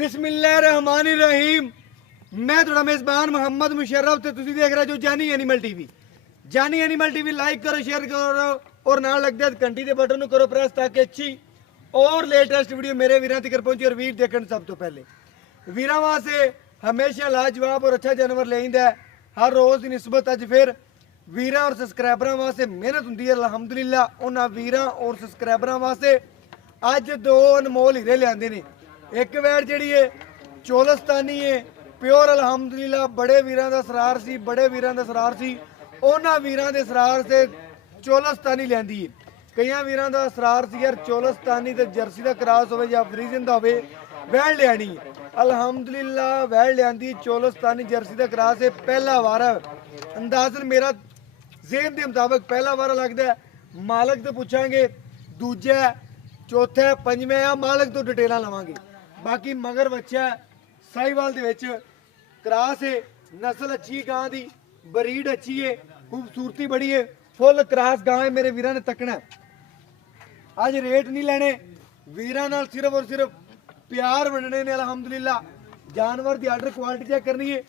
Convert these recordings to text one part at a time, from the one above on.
बिस्मिल्लाहिर्रहमानिर्रहीम। मैं थोड़ा मेज़बान मोहम्मद मुशर्रफ ते तुसी देख रहे जो जानी एनिमल टीवी। जानी एनिमल टीवी लाइक करो, शेयर करो और नाल लगदे घंटी दे बटन करो प्रेस ताकि अच्छी और लेटेस्ट वीडियो मेरे वीरां तक पहुंचे। और वीर देखण सब तो पहले वीरां वास्ते हमेशा लाजवाब और अच्छा जानवर लेंदा है। हर रोज़ की निस्बत अज फिर वीरां और सबसक्राइबरां वास्ते मेहनत हुंदी है। अलहमदुलिल्लाह उन्हां वीरां और सबसक्राइबरां वास्ते अज दो अनमोल हीरे लिआंदे ने। एक वैट जिहड़ी है चोलस्तानी है प्योर अलहमदुलिल्लाह बड़े वीरां दा सरार सी, बड़े वीरां दा सरार सी। उन्हां वीरां दे सरार से चोलस्तानी लिआंदी है। कईयां वीरां दा सरार सी यार चोलस्तानी ते जर्सी दा क्रॉस होवे या फ्रीजन दा होवे, वैट लिआनी है। अलहमदुलिल्लाह वैट लिआंदी चोलस्तानी जर्सी दा क्रॉस है। पहला वार अंदाजन मेरा ज़हन के मुताबिक पहला वार लगता है। मालक तो पूछांगे, दूजा चौथा पंजवें आ मालक तो डिटेल लवांगे। बाकी मगर बच्चा साहिवाल दे विच क्रॉस है, नस्ल अच्छी गां दी, ब्रीड अच्छी है, खूबसूरती बड़ी है, फुल क्रॉस गां है। मेरे वीरां ने तकना अज रेट नहीं लेने, वीरां नाल सिर्फ और सिर्फ प्यार वंडने ने। अलहमदुलिल्लाह जानवर की आर्डर क्वालिटी चेक करनी है,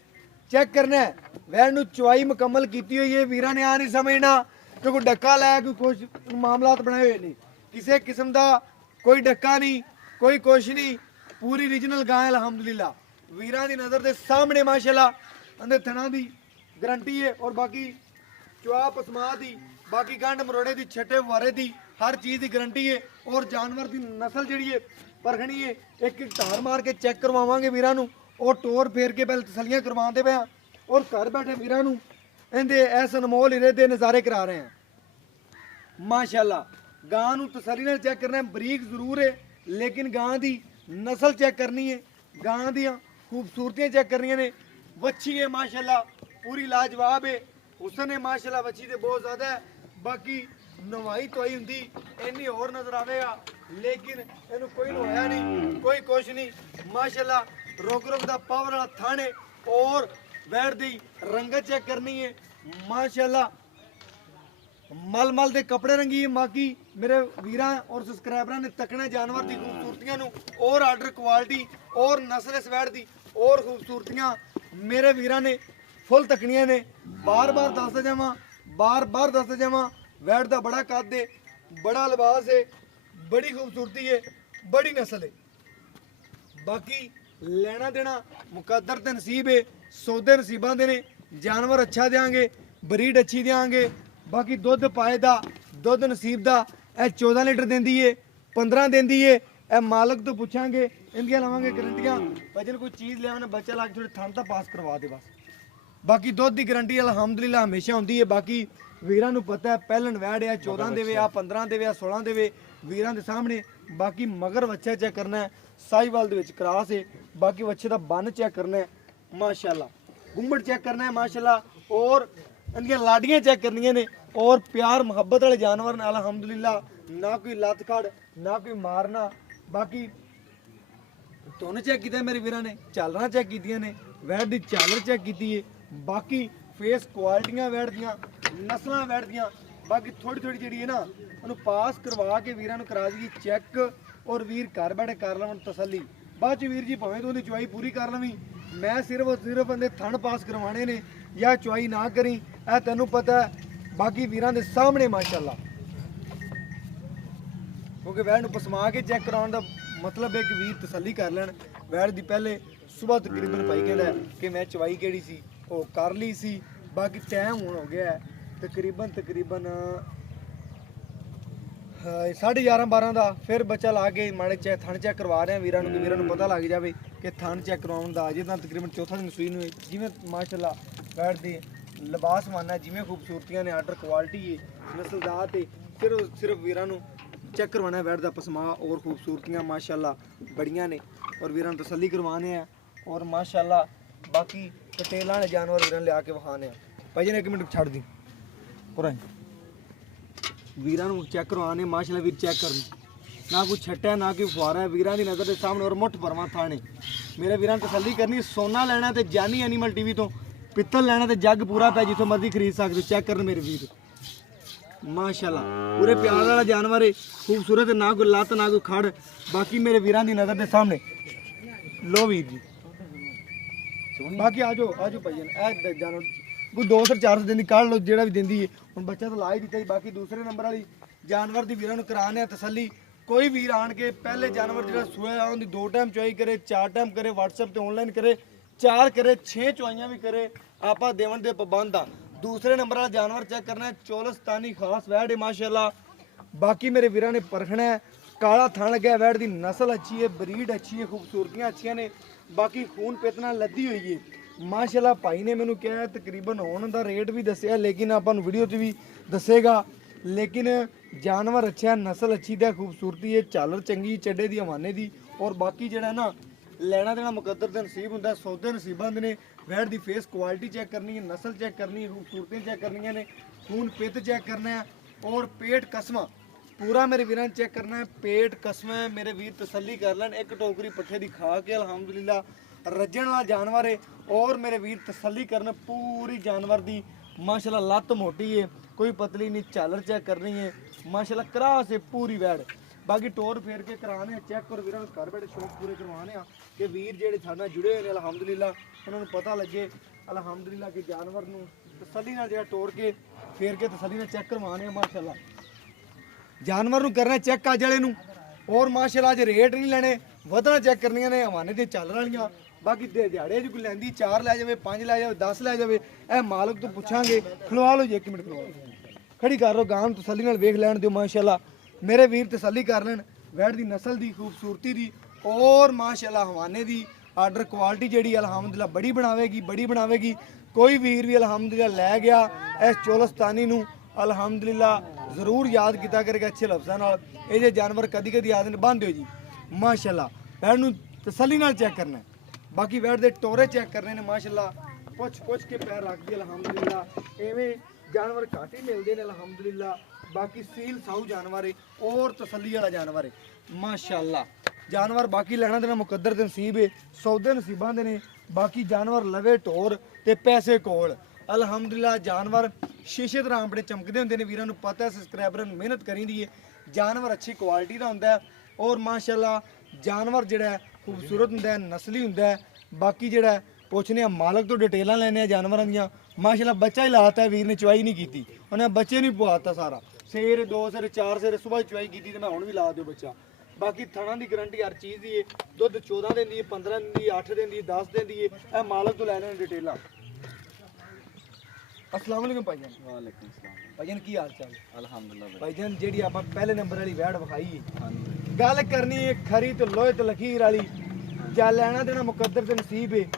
चेक करना है। वैन नूं चवाई मुकम्मल की हुई है। वीरां ने आ नहीं समझना कि कोई डक्का लै कोई कुछ मामलात बनाए हुए नहीं, किसी किस्म का कोई डक्का नहीं, कोई कुछ नहीं, पूरी रीजनल गां है। अलहमदुलिल्लाह वीरां की नज़र के सामने माशाल्लाह अंदर थना की गारंटी है। और बाकी चुआ पसमा की, बाकी गंढ मरोड़े की, छठे फुआरे की, हर चीज़ की गारंटी है। और जानवर की नस्ल जी है परखनी है। एक एक धार मार के चेक करवावांगे वीरां नूं और टोर फेर के पहले तसलियां करवाते पे और घर बैठे वीरां नूं इहदे ऐस अनमोल हीरे दे नज़ारे करा रहे हैं। माशाल्लाह गां नूं तसल्ली नाल चेक करना है। बरीक जरूर है लेकिन गां दी नस्ल चेक करनी है, गां दियां खूबसूरतियां चेक करनियां ने। वच्छी है माशाल्लाह पूरी लाजवाब है, हुसन है माशाल्लाह वच्छी ते बहुत ज़्यादा है। बाकी नवाई तोई हुंदी इन्नी होर नज़र आवेगा लेकिन इहनूं कोई नवाया नहीं, कोई कुछ नहीं। माशाल्लाह रुक रुक दा पावर वाला थान है। और वैट दी रंगत चेक करनी है माशाल्लाह मल मल के कपड़े रंगी है। बाकी मेरे वीरां और सबसक्राइबरां ने तकना जानवर की खूबसूरतियां नूं और आर्डर क्वालिटी और नस्ल इस वैट दी और खूबसूरतियां मेरे वीरां ने फुल तकनियां ने। बार बार दसदा जावां, बार बार दसदा जावां, वैट दा बड़ा कद है, बड़ा लिबास है, बड़ी खूबसूरती है, बड़ी नस्ल है। बाकी लेना देना मुकद्दर ते नसीब है, सौदे नसीबां दे ने। जानवर अच्छा देंगे, ब्रीड अच्छी देंगे। बाकी दुध पाए दा, दुध नसीब दा ए 14 लीटर देंदी है, 15 देंदी है। ए मालक तो पूछांगे, इंदियां लवांगे गारंटियां। वजन कोई चीज़ लिया बच्चा ला के थोड़े थन तो पास करवा दे बस। बाकी दुध की गारंटी अलहमदुलिल्लाह हमेशा होंदी है। बाकी वीरां नूं पता है पहलन वैट आ 14 देवे, आ 15 देवे, आ 16 देवे वीरां दे सामने। बाकी मगर बच्चा चेक करना है, साहिवाल दे विच क्रॉस है। बाकी बच्चे दा बन चेक करना है माशाल्लाह, गुंबड़ चेक करना है माशाल्लाह। और इनकी लाडियां चेक करनियां ने। और प्यार मुहब्बत वाले जानवर ने अलहमदुलिल्लाह, ना कोई लत खड़ ना कोई मारना। बाकी तुन चेक किया मेरे वीरां ने, झालरां चेक कीतियां ने, वैट दी झालर चेक की है। बाकी फेस क्वालिटियां वैट दियां, नस्लां वैट दियां। बाकी थोड़ी थोड़ी जी है ना उन्होंने पास करवा के वीरां नूं करा दी चेक। और वीर घर बैठे कर लवन तसली। बाद च वीर जी भावें तो उन्हें चुआई पूरी कर लवी, मैं सिर्फ और सिर्फ इन्हें थन पास करवाने ने या चुआई ना करी ए तेनों पता है। बाकी वीरां दे सामने माशाल्लाह क्योंकि वैट नूं पसमा के चेक कराउण दा मतलब है कि वीर तसली कर लैण। वैट दी पहले सुबह तकरीबन भाई कहता है कि मैं चवाई केड़ी सी वो कर ली सी। बाकी टाइम हुण हो गया है तकरीबन 11:30-12 का। फिर बच्चा ला के माड़े चेक थन चेक करवा रहे हैं वीरां नूं कि वीरां नूं पता लग जाए कि थन चेक करवाउण दा। अजे तां तकरीबन चौथा दिन सूई नूं जिवें माशाल्लाह वैट दी लिबास मानना जिमें खूबसूरतियां ने, आर्डर क्वालिटी है, नस्लदार है। सिर्फ वीरां नूं चेक करवाना है वैट दा पसमा और खूबसूरतियां माशाल्लाह बड़ियां ने। और वीरां नूं तसल्ली करवाने हैं। और माशाल्लाह बाकी कटेलां ने जानवर वीरां लिया के विखाने हैं। भाई जी ने 1 मिनट छड़ दी पूरा वीरां नूं चेक करवाने माशाल्लाह। वीर चेक कर ना कोई छट्टा ना कोई फुआरा है, वीरां दी नज़र के सामने। और मुठ भरवा थाने मेरे वीरां तसल्ली करनी। सोना लेना तो जानी एनिमल टीवी तो, पित्तल लेना तो जग पूरा पै जितों मर्जी खरीद सकते। चेक कर मेरे वीर माशाल्लाह पूरे प्यार वाला जानवर है, खूबसूरत, ना कोई लत ना कोई खड़। बाकी मेरे वीरां दी नज़र के सामने ਲੋ ਵੀਰ ਜੀ ਬਾਕੀ ਆਜੋ ਭਾਈ ਇਹ ਜਾਨਵਰ ਕੋਈ 200 400 ਦਿਨ ਦੀ ਕੱਢ ਲਓ ਜਿਹੜਾ ਵੀ ਦਿੰਦੀ ਹੈ ਹੁਣ ਬੱਚਾ ਤਾਂ ਲਾ ਹੀ ਦਿੱਤਾ ਜੀ ਬਾਕੀ ਦੂਸਰੇ ਨੰਬਰ ਵਾਲੀ ਜਾਨਵਰ ਦੀ ਵੀਰਾਂ ਨੂੰ ਕਰਾਣੇ ਆ ਤਸੱਲੀ ਕੋਈ ਵੀਰ ਆਣ ਕੇ ਪਹਿਲੇ ਜਾਨਵਰ ਜਿਹੜਾ ਸੂਆ ਉਹਦੀ 2 ਟਾਈਮ ਚੁਆਈ ਕਰੇ 4 ਟਾਈਮ ਕਰੇ WhatsApp ਤੇ ਆਨਲਾਈਨ ਕਰੇ 4 ਕਰੇ 6 ਚੁਆਈਆਂ ਵੀ ਕਰੇ ਆਪਾਂ ਦੇਵਣ ਦੇ ਪਾਬੰਦ ਆ ਦੂਸਰੇ ਨੰਬਰ ਵਾਲਾ ਜਾਨਵਰ ਚੈੱਕ ਕਰਨਾ ਹੈ ਚੋਲਸਤਾਨੀ ਖਾਸ ਵੈੜ ਹੈ ਮਾਸ਼ਾਅੱਲਾ ਬਾਕੀ ਮੇਰੇ ਵੀਰਾਂ ਨੇ ਪਰਖਣਾ ਹੈ ਕਾਲਾ ਥਣ ਲੱਗਿਆ ਵੈੜ ਦੀ ਨਸਲ ਅੱਛੀ ਹੈ ਬਰੀਡ ਅੱਛੀ ਹੈ ਖੂਬਸੂਰਤੀਆਂ ਅੱਛੀਆਂ ਨੇ ਬਾਕੀ ਖੂਨ ਪਿੱਤ ਨਾਲ ਲੱਦੀ ਹੋਈ ਹੈ ਮਾਸ਼ਾਅੱਲਾ ਭਾਈ ਨੇ ਮੈਨੂੰ ਕਿਹਾ ਤਕਰੀਬਨ ਹੋਣ ਦਾ ਰੇਟ ਵੀ ਦੱਸਿਆ ਲੇਕਿਨ ਆਪਾਂ ਨੂੰ ਵੀਡੀਓ 'ਚ ਵੀ ਦੱਸੇਗਾ ਲੇਕਿਨ ਜਾਨਵਰ ਅੱਛਾ ਨਸਲ ਅੱਛੀ ਦਾ ਖੂਬਸੂਰਤੀ ਹੈ ਝਾਲਰ ਚੰਗੀ ਚੱਡੇ ਦੀ ਹਵਾਨੇ ਦੀ ਔਰ ਬਾਕੀ ਜਿਹੜਾ ਨਾ ਲੈਣਾ ਦੇਣਾ ਮੁਕੱਦਰ ਦੇ ਨਸੀਬ ਹੁੰਦਾ ਸੌਦੇ ਨਸੀਬਾਂ ਦੇ ਨੇ ਵੈੜ ਦੀ ਫੇਸ ਕੁਆਲਿਟੀ ਚੈੱਕ ਕਰਨੀ ਹੈ ਨਸਲ ਚੈੱਕ ਕਰਨੀ ਹੈ ਖੂਬਸੂਰਤੀਆਂ ਚੈੱਕ ਕਰਨੀਆਂ ਨੇ ਖੂਨ ਪਿੱਤ ਚੈੱਕ ਕਰਨਾ ਹੈ ਔਰ ਪੇਟ ਕਸਮਾਂ ਪੂਰਾ ਮੇਰੇ ਵੀਰਾਂ ਨੇ ਚੈੱਕ ਕਰਨਾ ਹੈ ਪੇਟ ਕਸਮਾਂ ਮੇਰੇ ਵੀਰ ਤਸੱਲੀ ਕਰ ਲੈਣ ਇੱਕ ਟੋਕਰੀ ਪੱਠੇ ਦੀ ਖਾ ਕੇ ਅਲਹਮਦੁਲਿਲਾ ਰੱਜਣ ਵਾਲਾ ਜਾਨਵਰ ਹੈ ਔਰ ਮੇਰੇ ਵੀਰ ਤਸੱਲੀ ਕਰਨ ਪੂਰੀ ਜਾਨਵਰ ਦੀ ਮਾਸ਼ਾਅੱਲਾ ਲੱਤ ਮੋਟੀ ਹੈ कोई पतली नहीं झालर चेक करनी है माशाल्लाह क्रास है पूरी वैड़ बाकी टोर फेर के कराने चेक और वीर घर बैठे शौक पूरे करवाने कि वीर जेडे साडे नाल जुड़े हुए ने अलहमदुलिल्लाह उन्होंने पता लगे अलहमदुलिल्लाह कि जानवर नूं तसल्ली नाल जेड़ा टोर के फेर के तसल्ली नाल चेक करवाने माशाल्लाह जानवर नूं करना चेक अज वाले नूं और माशाल्लाह अज रेट नहीं लेने वधना चेक करनियां ने हवाने ते झालर वालियां बाकी दिहाड़े च कोई लैंदी 4 लै जावे 5 लै जावे 10 लै जावे ए मालक तो पुछांगे खलवा लो जी 1 मिनट खलवा लो खड़ी कर लो गां तसल्ली नाल वेख लैण दिओ माशाल्लाह मेरे वीर तसल्ली कर लैण वैड़ दी नस्ल दी खूबसूरती दी और माशाल्लाह हवाने दी आर्डर क्वालिटी जेड़ी अलहमदुलिल्लाह बड़ी बनावेगी कोई वीर भी अलहमदुलिल्लाह लै गया इस चोलस्तानी नूं अलहमदुलिल्लाह जरूर याद किया करेगा अच्छे लफ्ज़ां नाल ये जे जानवर कदी कदी आदन बंद हो जी माशाल्लाह वैड़ नूं तसल्ली नाल चेक करना बाकी वैड़ दे टोरे चेक करने ने माशाल्लाह पुछ के पैर रख दी अलहमदुलिल्लाह एवें जानवर घट ही मिलते हैं अलहमदुलिल्लाह बाकी सील साऊ जानवर है और तसल्ली वाला जानवर है माशाल्लाह जानवर बाकी लेना देना मुकद्दर ते नसीब है सौदे नसीबां दे ने बाकी जानवर लवे टोर ते पैसे कोल अलहमदुलिल्लाह जानवर शीशे तरह अपने चमकते होंगे ने वीरां नूं पता है सबसक्राइबर मेहनत करी दी है जानवर अच्छी क्वालिटी का होंदा है और माशाल्लाह जानवर जिहड़ा खूबसूरत होंदा है नस्ली होंदा है बाकी जिहड़ा पुछने मालक तो डिटेलां लैने जानवरां दियां माशाल्लाह बच्चा ही लाता है वीर ने चुआई नहीं की उन्हें बच्चे नहीं पवाता सारा शेर 2 शेर 4 शेर सुबह चुआई की तो मैं हुण भी ला दिओ बच्चा बाकी थणा की गारंटी हर चीज़ की है दुध 14 दिन दी 15 दिन दी 8 दिन दी 10 दिन दी है यह मालक तो लैने डिटेलां अस्सलाम वालेकुम भाईजान वालेकुम सलाम भाईजान की हाल चाल अल्हम्दुलिल्लाह भाईजान जी आप पहले नंबर वाली वैड़ विखाई है गल करनी है खरी तो लोहे तो लकीर वाली जा लेना देना मुकद्दर ते नसीब है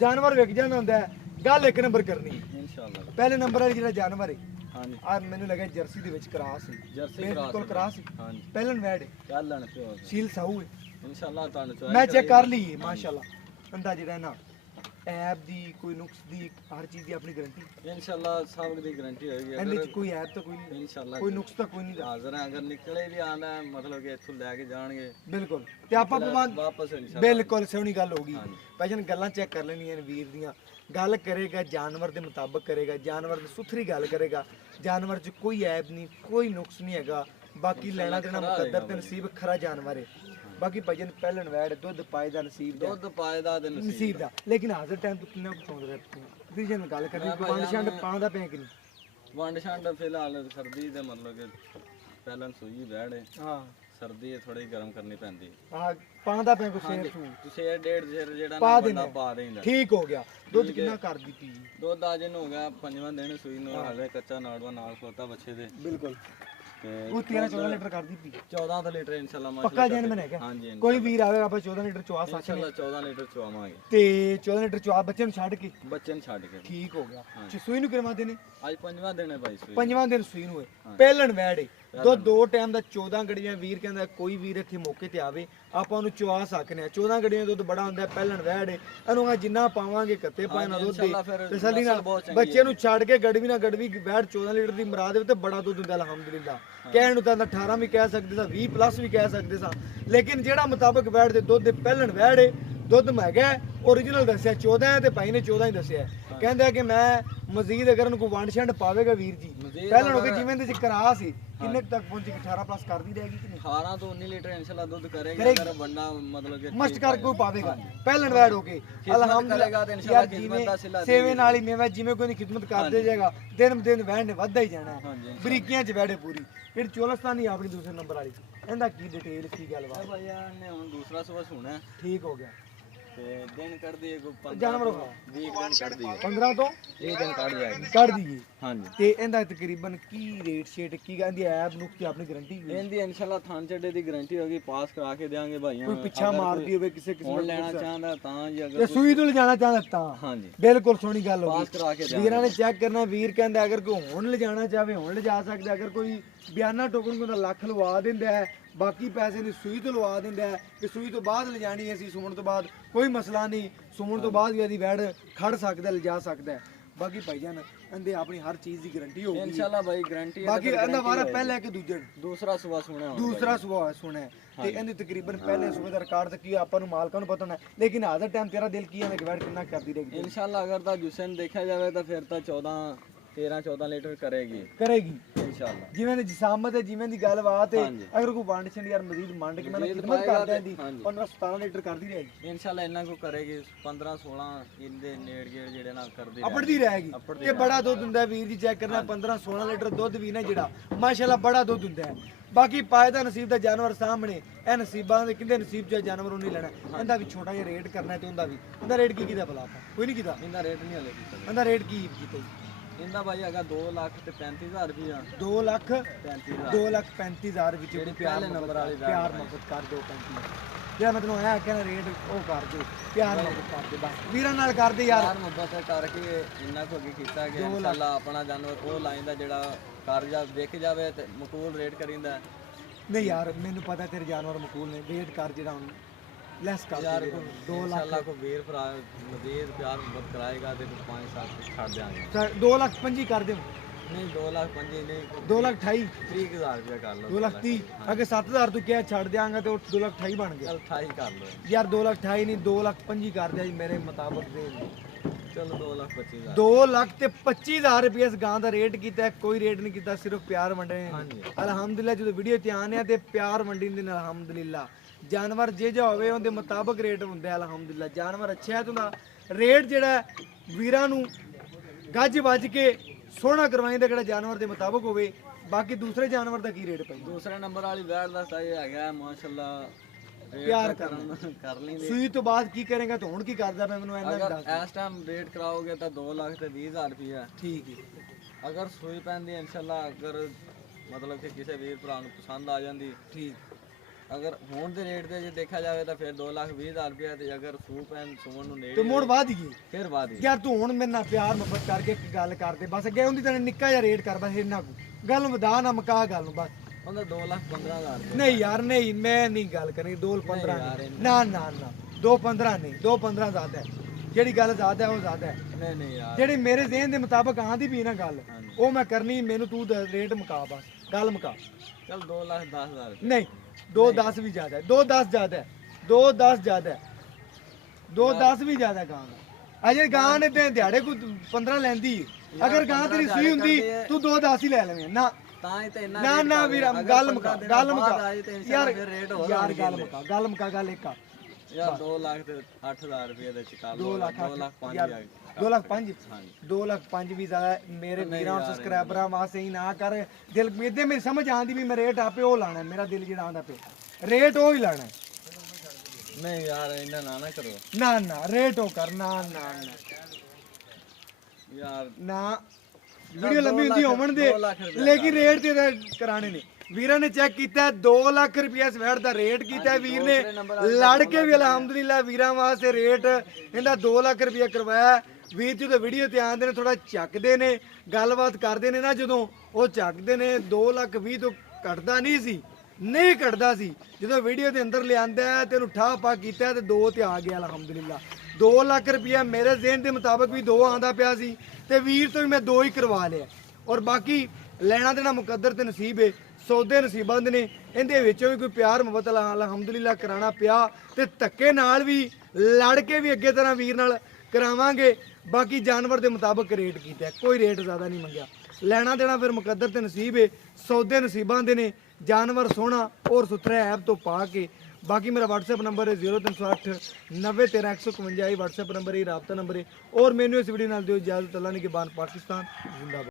जानवर विक जाना होंदा है गल एक नंबर करनी है इंशाअल्लाह पहले नंबर वाली जिहड़ा जानवर है हाँ जी आ मैनू लगा जर्सी दे विच क्रास है जर्सी मेरे क्रास कोल क्रास है हाँ जी पहलन वैड़ है ਚੱਲਣ ਪਿਓ सील साऊ है इंशाअल्लाह ਤੁਹਾਨੂੰ मैं चेक कर ली है माशाल्लाह बंदा जिहड़ा ना ऐप दी कोई नुक्स दी हर चीज़ की अपनी गारंटी इंशाअल्लाह सब ਦੀ ਗਾਰੰਟੀ ਹੋਏਗੀ ਇਹਦੇ ਚ ਕੋਈ ऐप तो कोई नहीं इंशाअल्लाह कोई नुक्स तो कोई नहीं ਹਾਜ਼ਰ ਹੈ ਅਗਰ ਨਿਕਲੇ ਵੀ ਆਂਦਾ ਮਤਲਬ ਕਿ ਇੱਥੋਂ ਲੈ ਕੇ ਜਾਣਗੇ बिल्कुल ते आपां पवां ਵਾਪਸ इंशाअल्लाह बिल्कुल सोहनी गल होगी हाँ जी। भाईजान गल्लां चेक कर लेनियां ने वीर दियां गल करेगा जानवर के मुताबिक करेगा जानवर की सुथरी गल करेगा जानवर च कोई ऐब नहीं कोई नुक्स नहीं हैगा बाकी लेना देना मुकद्दर ते नसीब खरा जानवर है बाकी भाईजान पहलन वैड़ दुध पाए दा नसीब दा ਦੁੱਧ ਪਾਇਦਾ ਤੇ ਨਸੀਬ नसीब दा लेकिन हाजिर टाइम तो कितना कुछ होंदा है भाईजान गल करनी पांड छंड पांदा पे कि नहीं ਵੰਡ ਛੰਡ ਫਿਲਹਾਲ ਸਰਦੀ ਦੇ ਮਤਲਬ ਕਿ ਪਹਿਲਾਂ ਸੂਈ ਵੈੜ ਹੈ हां ਸਰਦੀ ਹੈ ਥੋੜੀ ਗਰਮ ਕਰਨੀ ਪੈਂਦੀ हां पांदा पे को शेर सू ਤੁਸੀਂ ਇਹ ਡੇਢ ਸ਼ੇਰ ਜਿਹੜਾ ਪਾ ਨਾ ਦੇਣਾ। ਬੰਦਾ ਪਾ ਦੇਂਦਾ ठीक हो गया दुध कितना कर दी पी ਦੁੱਧ ਅੱਜ ਨੂੰ ਹੋ ਗਿਆ ਪੰਜਵਾਂ ਦਿਨ ਸੂਈ ਨੂੰ ਹਲੇ ਕੱਚਾ ਨਾੜਵਾ ਨਾਲ ਖੋਤਾ ਬੱਚੇ ਦੇ बिल्कुल ਤੇ वो 13 14 लीटर कर दी पी 14 ਦਾ ਲੀਟਰ ਇਨਸ਼ਾਅੱਲਾ पक्का जैन में है क्या ਹਾਂਜੀ कोई वीर आवेगा ਆਪਾਂ 14 ਲੀਟਰ ਚਵਾ ਸਕਦੇ ਇਨਸ਼ਾਅੱਲਾ 14 ਲੀਟਰ ਚਵਾਵਾਂਗੇ ਤੇ 14 ਲੀਟਰ ਚਵਾ ਬੱਚੇ ਨੂੰ ਛੱਡ ਕੇ ਬੱਚੇ ਨੂੰ ਛੱਡ ਕੇ ਠੀਕ ਹੋ ਗਿਆ ਸੂਈ ਨੂੰ ਕਰਵਾਉਂਦੇ ਨੇ ਅੱਜ ਪੰਜਵਾਂ ਦਿਨ ਹੈ ਭਾਈ ਸੂਈ ਪੰਜਵਾਂ ਦਿਨ ਸੂਈ ਨੂੰ ਹੈ ਪਹਿਲਣ ਵੈੜ ਏ ਦੋ ਟਾਈਮ ਦਾ 14 ਗੜੀਆਂ ਵੀਰ ਕਹਿੰਦਾ ਕੋਈ ਵੀਰ ਇੱਥੇ ਮੌਕੇ ਤੇ ਆਵੇ ਆਪਾਂ ਉਹਨੂੰ ਚਵਾ ਸਕਨੇ ਆ 14 ਗੜੀਆਂ ਦੁੱਧ ਬੜਾ ਹੁੰਦਾ ਪਹਿਲਣ ਵੈੜ ਏ ਇਹਨੂੰ ਜਿੰਨਾ ਪਾਵਾਂਗੇ ਕੱਤੇ ਪਾਏ ਨਾ ਦੁੱਧ ਤਸੱਲੀ ਨਾਲ ਬੱਚੇ ਨੂੰ ਛੱਡ ਕੇ ਗੜਵੀ ਨਾ ਗੜਵੀ ਵੈੜ 14 ਲੀਟਰ ਦੀ ਮਰਾ ਦੇਵੇ ਤੇ ਬੜਾ ਦੁੱਧ ਹੁੰਦਾ ਅਲਹਮਦੁਲਿਲਾ ਕਹਿਣ ਨੂੰ ਤਾਂ 18 ਵੀ ਕਹਿ ਸਕਦੇ ਸਾਂ 20 ਪਲੱਸ ਵੀ ਕਹਿ ਸਕਦੇ ਸਾਂ ਲੇਕਿਨ ਜਿਹੜਾ ਮੁਤਾਬਕ ਵੈੜ ਦੇ ਦੁੱਧ ਦੇ ਪਹਿਲਣ ਵੈੜ ਏ ਦੁੱਧ ਮਹਿੰਗਾ ਓਰੀਜਨਲ ਦੱਸਿਆ 14 ਹੈ ਤੇ ਭਾਈ ਨੇ 14 ਹੀ ਦੱਸਿਆ ਕਹਿੰਦਾ ਕਿ ਮੈਂ ਮਜ਼ੀਦ ਅਗਰ ਉਹਨੂੰ ਕੋਈ ਵੰਡ ਛੰਡ ਪਾਵੇਗਾ ਵੀਰ ਜੀ ਮਜ਼ੀਦ ਪਹਿਲਾਂ ਹੋ ਕੇ ਅਗਰ- ਜਿਵੇਂ ਦੇ ਚ ਕਰਾ ਸੀ ਕਿੰਨੇ ਕੁ ਤੱਕ ਪਹੁੰਚੀ 18 ਪਲੱਸ ਕਰਦੀ ਰਹੇਗੀ ਕਿ ਨਹੀਂ 18 ਤੋਂ 19 ਲੀਟਰ ਇਨਸ਼ਾਅੱਲਾ ਦੁੱਧ ਕਰੇਗਾ ਕਰੇਗੀ। ਅਗਰ ਬੰਦਾ ਮਤਲਬ ਕਿ ਮਸਟ ਕਰ ਕੋਈ ਪਾਵੇਗਾ ਪਹਿਲਣ ਵੈੜ ਹੋ ਕੇ ਕਰੇਗਾ ਤੇ ਇਨਸ਼ਾਅੱਲਾ ਖਿਦਮਤ ਦਾ ਸਿਲਾ ਸੇਵੇ ਨਾਲ ਹੀ ਮੇਵਾ ਜਿਵੇਂ ਕੋਈ ਦੀ ਖਿਦਮਤ ਕਰਦੇ ਜਾਏਗਾ ਦਿਨ ਦਿਨ ਵੈੜ ਨੇ ਵੱਧਦਾ ਹੀ ਜਾਣਾ ਹੈ। ਹਾਂਜੀ ਬਰੀਕੀਆਂ ਚ ਵੈੜੇ ਪੂਰੀ ਜਿਹੜੀ ਚੋਲਸਤਾਨੀ ਆਪਣੀ ਦੂਸਰੇ ਨੰਬਰ ਵਾਲੀ ਇਹਦਾ ਕੀ ਡਿਟੇਲ ਕੀ ਗੱਲਬਾਤ ਭਾਈਆ ਨੇ ਹੁਣ ਦੂਸਰਾ ਸੂਆ ਸੁਣਾ ਠੀਕ ਹੋ ਗਿਆ ਤੇ ਦਿਨ ਕੱਢਦੀ ਹੈ ਕੋਈ 15 ਜਾਨਵਰ ਹੋਗਾ 20 ਦਿਨ ਕੱਢਦੀ ਹੈ 15 ਤੋਂ 20 ਦਿਨ ਕੱਢ ਜਾਏਗੀ ਕੱਢ ਦਈਏ ਹਾਂਜੀ ਤੇ ਇਹਦਾ ਤਕਰੀਬਨ ਕੀ ਰੇਟ ਸ਼ੇਟ ਕੀ ਕਹਿੰਦੀ ਐਪ ਨੂੰ ਕੀ ਆਪਣੀ ਗਾਰੰਟੀ ਇਹਦੀ ਇਨਸ਼ਾਅੱਲਾ ਥਾਂ ਚੱਡੇ ਦੀ ਗਾਰੰਟੀ ਹੋਗੀ ਪਾਸ ਕਰਾ ਕੇ ਦੇਾਂਗੇ ਭਾਈਆਂ ਕੋਈ ਪਿੱਛਾ ਮਾਰਦੀ ਹੋਵੇ ਕਿਸੇ ਫੋਨ ਕਿਸੇ ਲੈਣਾ ਚਾਹੁੰਦਾ ਤਾਂ ਜੀ ਤੇ ਅਗਰ ਸੂਈ ਤੋਂ ਲਿਜਾਣਾ ਚਾਹੁੰਦਾ ਤਾਂ ਹਾਂਜੀ ਬਿਲਕੁਲ ਸੋਹਣੀ ਗੱਲ ਹੋ ਪਾਸ ਕਰਾ ਕੇ ਗਈ ਦੇਾਂਗੇ ਵੀਰਾਂ ਨੇ ਚੈੱਕ ਕਰਨਾ ਵੀਰ ਕਹਿੰਦਾ ਅਗਰ ਕੋਈ ਹੁਣ ਲਿਜਾਣਾ ਚਾਹਵੇ ਹੁਣ ਲਿਜਾ ਸਕਦਾ ਅਗਰ ਕੋਈ ਬਿਆਨਾ ਟੋਕਨ ਕੋਈ ਲੱਖ ਲਵਾ ਦਿੰਦਾ ਹੈ ਬਾਕੀ ਪੈਸੇ ਨੇ ਸੂਈ ਤੋਂ ਲਵਾ ਦਿੰਦਾ ਹੈ ਕਿ ਸੂਈ ਤੋਂ ਬਾਅਦ ਲਿਜਾਣੀ ਹੈ ਅਸੀਂ ਸੂਣ ਤੋਂ ਬਾਅਦ ਕੋਈ ਮਸਲਾ ਨਹੀਂ ਸੂਣ ਤੋਂ ਬਾਅਦ ਵੀ ਇਹਦੀ ਵੈੜ ਖੜ ਸਕਦਾ ਲਿਜਾ ਸਕਦਾ ਹੈ ਬਾਕੀ ਭਾਈਜਾਨ ਇਹਦੇ ਆਪਣੀ ਹਰ ਚੀਜ਼ ਦੀ ਗਾਰੰਟੀ ਹੋਊਗੀ ਇਨਸ਼ਾਅੱਲਾ ਭਾਈ ਗਾਰੰਟੀ ਹੈ ਬਾਕੀ ਇਹਦਾ ਵਾਰਾ ਪਹਿਲਾ ਕਿ ਦੂਜੇ ਦੂਸਰਾ ਸੂਆ ਸੁਣਿਆ ਹੁਣ ਦੂਸਰਾ ਸੁਭਾਅ ਸੁਣਿਆ ਤੇ ਇਹਦੇ ਤਕਰੀਬਨ ਪਹਿਲੇ ਸੂਬੇ ਦਾ ਰਿਕਾਰਡ ਤਾਂ ਕੀ ਆਪਾਂ ਨੂੰ ਮਾਲਕਾਂ ਨੂੰ ਪਤਾ ਹੋਣਾ ਲੇਕਿਨ ਆਦਰ ਟਾਈਮ ਤੇਰਾ ਦਿਲ ਕੀ ਹੈ ਕਿ ਵੈਟ ਕਿੰਨਾ ਕਰਦੀ ਰਹੇਗੀ ਇਨਸ਼ਾਅੱਲਾ ਅਗਰ ਤਾਂ ਜੁਸਨ ਦੇਖਿਆ ਜਾਵੇ ਤਾਂ ਫਿਰ ਤਾਂ 13-14 ਲੀਟਰ ਕਰੇਗੀ ਕਰੇਗੀ ਇਨਸ਼ਾਅੱਲਾ ਜਿਵੇਂ ਦੀ ਜਿਸਾਮਤ ਹੈ ਜਿਵੇਂ ਦੀ ਗੱਲਬਾਤ ਹੈ ਹਾਂਜੀ। ਅਗਰ ਕੋਈ ਵੰਡ ਛੰਡ ਯਾਰ ਮਜ਼ੀਦ ਮੰਡ ਕੇ ਮੈਂ ਮਜ਼ੀਦ ਖਿਦਮਤ ਪਾਏਗਾ ਕਰਦਾ ਤੇ- ਇਹਦੀ ਹਾਂਜੀ। 15-17 ਲੀਟਰ ਕਰਦੀ ਰਹੇਗੀ ਇਨਸ਼ਾਅੱਲਾ ਇਹਨਾਂ ਕੋ ਕਰੇਗੀ 15-16 ਇਹਦੇ ਨੇੜ ਗੇੜ ਜਿਹੜੇ ਨਾਲ ਕਰਦੀ ਅਪੜਦੀ ਰਹੇਗੀ ਅਪੜਦੀ ਤੇ ਬੜਾ ਦੁੱਧ ਹੁੰਦਾ ਹੈ ਵੀਰ ਜੀ ਚੈੱਕ ਕਰਨਾ 15-16 ਲੀਟਰ ਦੁੱਧ ਵੀ ਨਾ ਜਿਹੜਾ ਮਾਸ਼ਾਅੱਲਾ ਬੜਾ ਦੁੱਧ ਹੁੰਦਾ ਹੈ ਬਾਕੀ ਪਾਇਦਾ ਨਸੀਬ ਦਾ ਜਾਨਵਰ ਸਾਹਮਣੇ ਇਹ ਨਸੀਬਾਂ ਦੇ ਕਿੰਦੇ ਨਸੀਬ ਚ ਜਾਨਵਰ ਉਹਨੇ ਲੈਣਾ ਇਹਦਾ ਵੀ ਛੋਟਾ ਜਿਹਾ ਰੇਟ ਕਰਨਾ ਤੇ ਉਹਦਾ ਰੇਟ ਕੀ ਕੀਤਾ ਭਲਾ ਆਪਾਂ ਕੋਈ ਨਹੀਂ ਕੀਤਾ ਇਹਦਾ ਰੇਟ ਨਹੀਂ ਹਲੇ ਕੀਤਾ ਇਹਦਾ ਰੇਟ ਕੀ ਕੀਤਾ ਜੀ ਇਹਦਾ ਭਾਈ ਹੈਗਾ 2,35,000 ਰੁਪਇਆ 2 ਲੱਖ 35,000 2,35,000 ਵਿੱਚ ਜਿਹੜੀ ਪਿਆਰ ਪਹਿਲੇ ਨੰਬਰ ਵਾਲੀ ਵੈਟ ਪਿਆਰ ਹੈ। ਮੁਹੱਬਤ ਕਰ ਦਿਓ 35 ਜੇ ਮੈਂ ਤੈਨੂੰ ਆਇਆ ਕਹਿੰਦਾ ਰੇਟ ਉਹ ਕਰ ਦਿਓ ਪਿਆਰ ਮੁਹੱਬਤ ਕਰ ਦੇ ਬਸ ਵੀਰਾਂ ਨਾਲ ਕਰਦੇ ਯਾਰ ਯਾਰ ਮੁਹੱਬਤ ਕਰਕੇ ਇੰਨਾ ਕੁ ਅੱਗੇ ਕੀਤਾ ਕਿ ਇਨਸ਼ਾਅੱਲਾ ਆਪਣਾ ਜਾਨਵਰ ਉਹ ਲਾਈਨ ਦਾ ਜਿਹੜਾ ਕਰ ਜਾ ਵੇਖ ਜਾਵੇ ਤੇ ਮਕੂਲ ਰੇਟ ਕਰਿੰਦਾ ਨਹੀਂ ਯਾਰ ਮੈਨੂੰ ਪਤਾ ਤੇਰੇ ਜਾਨਵਰ ਮਕੂਲ ਨੇ ਵੇਟ ਕਰ ਜਿਹੜਾ ਹੁਣ ਲੈਸ ਕਰ ਯਾਰ ਦੇ 2 ਲੱਖ ਇਨਸ਼ਾਅੱਲਾ ਕੋ ਵੀਰ ਭਰਾ ਮਜ਼ੀਦ ਪਿਆਰ ਮੁਹੱਬਤ ਕਰਾਏਗਾ ਤੇ 5-7 ਛੱਡ ਦਿਆਂਗੇ 2 ਲੱਖ 25 ਕਰ ਦੇ ਨਹੀਂ 2,05,000 ਨਹੀਂ 2 ਲੱਖ 28 30,000 ਰੁਪਇਆ ਕਰ ਲਓ 2 ਲੱਖ 30 ਅਗੇ 7000 ਤੂੰ ਕਿਹਾ ਛੱਡ ਦਿਆਂਗਾ ਤੇ ਉਹ 2 ਲੱਖ 28 ਬਣ ਗਿਆ ਚਲ 28 ਕਰ ਲਓ ਯਾਰ 2 ਲੱਖ 28 ਨਹੀਂ 2 ਲੱਖ 25 ਕਰ ਦਿਆ ਜੀ ਮੇਰੇ ਮੁਤਾਬਕ ਦੇ ਚਲੋ 2,25,000 2 ਲੱਖ ਤੇ 25000 ਰੁਪਏ ਇਸ ਗਾਂ ਦਾ ਰੇਟ ਕੀਤਾ ਹੈ, ਕੋਈ ਰੇਟ ਨਹੀਂ ਕੀਤਾ ਸਿਰਫ ਪਿਆਰ ਵੰਡੇ ਨੇ। ਹਾਂਜੀ। ਅਲਹਮਦੁਲਿਲਾ ਜਦੋਂ ਵੀਡੀਓ ਤੇ ਆਨੇ ਆ ਤੇ ਪਿਆਰ ਵੰਡੀ ਦੇ ਨਾਲ ਅਲਹਮਦੁਲਿਲਾ ਜਾਨਵਰ ਜੇ ਜਾ ਹੋਵੇ ਉਹਦੇ ਮੁਤਾਬਕ ਰੇਟ ਹੁੰਦਾ ਹੈ ਅਲਹਮਦੁਲਿਲਾ ਜਾਨਵਰ ਅੱਛਾ ਹੈ ਤੁੰਦਾ ਰੇਟ ਜਿਹੜਾ ਹੈ, ਵੀਰਾਂ ਨੂੰ ਗੱਜ ਵੱਜ ਕੇ ਸੋਹਣਾ ਕਰਵਾਈਂਦਾ ਜਿਹੜਾ ਜਾਨਵਰ ਦੇ ਮੁਤਾਬਕ ਹੋਵੇ ਬਾਕੀ ਦੂਸਰੇ ਜਾਨਵਰ ਦਾ ਕੀ ਰੇਟ ਪੈਂਦਾ ਦੂਸਰੇ ਨੰਬਰ ਵਾਲੀ ਵੈਟ ਦਾ ਸਾਈਜ਼ ਹੈਗਾ ਮਾਸ਼ਾਅੱਲਾ ਪਿਆਰ ਕਰ ਲੈਂਦੇ ਸੂਈ ਤੋਂ ਬਾਅਦ ਕੀ ਕਰੇਗਾ ਤਾਂ ਹੁਣ ਕੀ ਕਰਦਾ ਮੈਂ ਮੈਨੂੰ ਇਹਨਾਂ ਅਗਰ ਦੱਸ ਇਸ ਟਾਈਮ ਰੇਟ ਕਰਾਓਗੇ ਤਾਂ 2,20,000 ਰੁਪਇਆ ਠੀਕ ਹੈ ਅਗਰ ਸੂਈ ਪੈਂਦੀ ਇਨਸ਼ਾਅੱਲਾ ਅਗਰ ਮਤਲਬ ਕਿ ਕਿਸੇ ਵੀਰ ਭਰਾ ਨੂੰ ਪਸੰਦ ਆ ਜਾਂਦੀ ਠੀਕ ਅਗਰ ਹੁਣ ਦੇ ਰੇਟ ਤੇ ਜੇ ਦੇਖਿਆ ਜਾਵੇ ਤਾਂ ਫਿਰ 2,20,000 ਰੁਪਇਆ ਤੇ ਅਗਰ ਸੂਣ ਨੂੰ ਤੇ ਨੇੜੇ ਮੋੜ ਬਾਅਦ ਹੀ ਫਿਰ ਬਾਅਦ ਹੀ ਯਾਰ ਤੂੰ ਹੁਣ ਮੇਰੇ ਨਾਲ ਪਿਆਰ ਮੁਹੱਬਤ ਕਰਕੇ ਇੱਕ ਗੱਲ ਕਰਦੇ ਬਸ ਅੱਗੇ ਉਹਦੀ ਤਾਂ ਨਿੱਕਾ ਜਿਹਾ ਰੇਟ ਕਰ ਬਸ ਇੰਨਾ ਕੁ ਗੱਲ ਵਧਾ ਨਾ ਮਕਾ ਗੱਲ ਨੂੰ ਬਸ ਉਹਦਾ 2,15,000 ਰੁਪਇਆ ਨਹੀਂ ਯਾਰ ਨਹੀਂ ਮੈਂ ਨਹੀਂ ਗੱਲ ਕਰਨੀ 2.15 ਨਾ ਨਾ ਨਾ 2.15 ਨਹੀਂ 2.15 ਜ਼ਿਆਦਾ ਹੈ ਜਿਹੜੀ ਗੱਲ ਜ਼ਿਆਦਾ ਹੈ ਉਹ ਜ਼ਿਆਦਾ ਹੈ ਨਹੀਂ ਨਹੀਂ ਯਾਰ ਜਿਹੜੀ ਮੇਰੇ ਜ਼ਿਹਨ ਦੇ ਮੁਤਾਬਕ ਆਂਦੀ ਵੀ ਨਾ ਗੱਲ ਹਾਂਜੀ। ਉਹ ਮੈਂ ਕਰਨੀ ਮੈਨੂੰ ਤੂੰ ਰੇਟ ਮੁਕਾ ਬਸ ਗੱਲ ਮੁਕਾ ਚਲ 2,10,000 ਰੁਪਇਆ ਨਹੀਂ 2.10 ਵੀ ਜ਼ਿਆਦਾ ਹੈ 2.10 ਜ਼ਿਆਦਾ ਹੈ 2.10 ਜ਼ਿਆਦਾ ਹੈ 2.10 ਵੀ ਜ਼ਿਆਦਾ ਗਾਂ ਦਾ ਅਜੇ ਗਾਂ ਨੇ ਤੇ ਦਿਹਾੜੇ ਕੋ 15 ਲੈਂਦੀ ਹੈ। ਅਗਰ ਗਾਂ ਤੇਰੀ ਸੂਈ ਹੁੰਦੀ ਤੂੰ 2.10 ਹੀ ਲੈ ਲੈਵੇਂ ਨਾ ਤਾਂ ਹੀ ਤੇ ਇੰਨਾ ਨਾ ਨਾ ਵੀਰ ਗੱਲ ਮੁਕਾ ਗੱਲ ਮੁਕਾ ਯਾਰ ਰੇਟ ਹੋ ਯਾਰ ਗੱਲ ਮੁਕਾ ਗੱਲ ਇੱਕ ਆ ਯਾਰ 2 ਲੱਖ ਤੇ 8,000 ਰੁਪਏ ਦੇ ਚ ਕਰ 2 ਲਓ ਲੱਖ 2 ਲੱਖ 5 ਯਾਰ 2 ਲੱਖ 5 ਹਾਂਜੀ 2 ਲੱਖ 5 ਵੀ ਜ਼ਿਆਦਾ ਹੈ। ਮੇਰੇ ਵੀਰਾਂ ਸਬਸਕ੍ਰਾਈਬਰਾਂ ਵਾਸਤੇ ਹੀ ਨਾ ਕਰ ਦਿਲ ਮੇਦੇ ਮੇਰੀ ਸਮਝ ਆਂਦੀ ਵੀ ਮੈਂ ਰੇਟ ਆਪੇ ਉਹ ਲਾਣਾ ਮੇਰਾ ਦਿਲ ਜਿਹੜਾ ਆਂਦਾ ਪਿਆ ਰੇਟ ਉਹ ਹੀ ਲਾਣਾ ਨਹੀਂ ਯਾਰ ਇੰਨਾ ਨਾ ਕਰੋ ਨਾ ਨਾ ਰੇਟ ਉਹ ਕਰ ਨਾ ਨਾ ਨਾ ਯਾਰ ਨਾ ਵੀਡੀਓ ਲੰਮੀ ਹੁੰਦੀ ਹੋਵਣ ਦੇ 2 ਲੱਖ ਰੁਪਏ ਲੇਕਿਨ ਰੇਟ ਤੇ ਤਾਂ ਕਰਾਣੇ ਨੇ ਵੀਰਾਂ ਨੇ ਚੈੱਕ ਕੀਤਾ 2 ਲੱਖ ਰੁਪਏ ਸਵੈਟ ਦਾ ਰੇਟ ਕੀਤਾ ਵੀਰ ਨੇ ਲੜ ਕੇ ਵੀ ਅਲਹਮਦੁਲਿਲਾ ਵੀਰਾਂ ਵਾਸਤੇ ਰੇਟ ਇਹਦਾ 2 ਲੱਖ ਰੁਪਏ ਕਰਵਾਇਆ ਵੀਰ ਜਦੋਂ ਵੀਡੀਓ ਤੇ ਆਉਂਦੇ ਨੇ ਥੋੜਾ ਚੱਕਦੇ ਨੇ ਗੱਲਬਾਤ ਕਰਦੇ ਨੇ ਨਾ ਜਦੋਂ ਉਹ ਚੱਕਦੇ ਨੇ 2 ਲੱਖ 20 ਤੋਂ ਘਟਦਾ ਨਹੀਂ ਘਟਦਾ ਸੀ ਜਦੋਂ ਵੀਡੀਓ ਦੇ ਅੰਦਰ ਲਿਆਂਦਾ ਤੇ ਇਹਨੂੰ ਠਾਹ ਪਾ ਕੀਤਾ ਤੇ 2 ਤੇ ਆ ਗਿਆ ਅਲਹਮਦੁਲਿਲਾ 2 ਲੱਖ ਰੁਪਇਆ ਮੇਰੇ ਜ਼ਿਹਨ ਦੇ ਮੁਤਾਬਕ ਵੀ 2 ਆਂਦਾ ਪਿਆ ਸੀ ਤੇ ਵੀਰ ਤੋਂ ਵੀ ਮੈਂ 2 ਹੀ ਕਰਵਾ ਲਿਆ ਔਰ ਬਾਕੀ ਲੈਣਾ ਦੇਣਾ ਮੁਕੱਦਰ ਤੇ ਨਸੀਬ ਹੈ ਸੌਦੇ ਨਸੀਬਾਂ ਦੇ ਨੇ ਇਹਦੇ ਵਿੱਚੋਂ ਵੀ ਕੋਈ ਪਿਆਰ ਮੁਹੱਬਤ ਅਲਹਮਦੁਲਿਲਾ ਕਰਾਣਾ ਪਿਆ ਤੇ ਧੱਕੇ ਨਾਲ ਵੀ ਲੜ ਕੇ ਵੀ ਅੱਗੇ ਤਰ੍ਹਾਂ ਵੀਰ ਨਾਲ ਕਰਾਵਾਂਗੇ ਬਾਕੀ ਜਾਨਵਰ ਦੇ ਮੁਤਾਬਕ ਰੇਟ ਕੀਤਾ ਹੈ, ਕੋਈ ਰੇਟ ਜ਼ਿਆਦਾ ਨਹੀਂ ਮੰਗਿਆ। ਲੈਣਾ ਦੇਣਾ ਫਿਰ ਮੁਕੱਦਰ ਤੇ ਨਸੀਬ ਹੈ, ਸੌਦੇ ਨਸੀਬਾਂ ਦੇ ਨੇ। ਜਾਨਵਰ ਸੋਹਣਾ ਔਰ ਸੁਥਰਾ ਐਪ ਤੋਂ ਪਾ ਕੇ। ਬਾਕੀ ਮੇਰਾ WhatsApp ਨੰਬਰ ਹੈ 0308 90 13 151। WhatsApp ਨੰਬਰ ਹੈ, ਰਾਬਤਾ ਨੰਬਰ ਹੈ। ਔਰ ਮੈਨੂੰ ਇਸ ਵੀਡੀਓ ਨਾਲ ਦਿਓ ਇਜਾਜ਼ਤ। ਅੱਲਾ ਨਿਗਹਿਬਾਨ। ਪਾਕਿस्तान जिंदाबाद।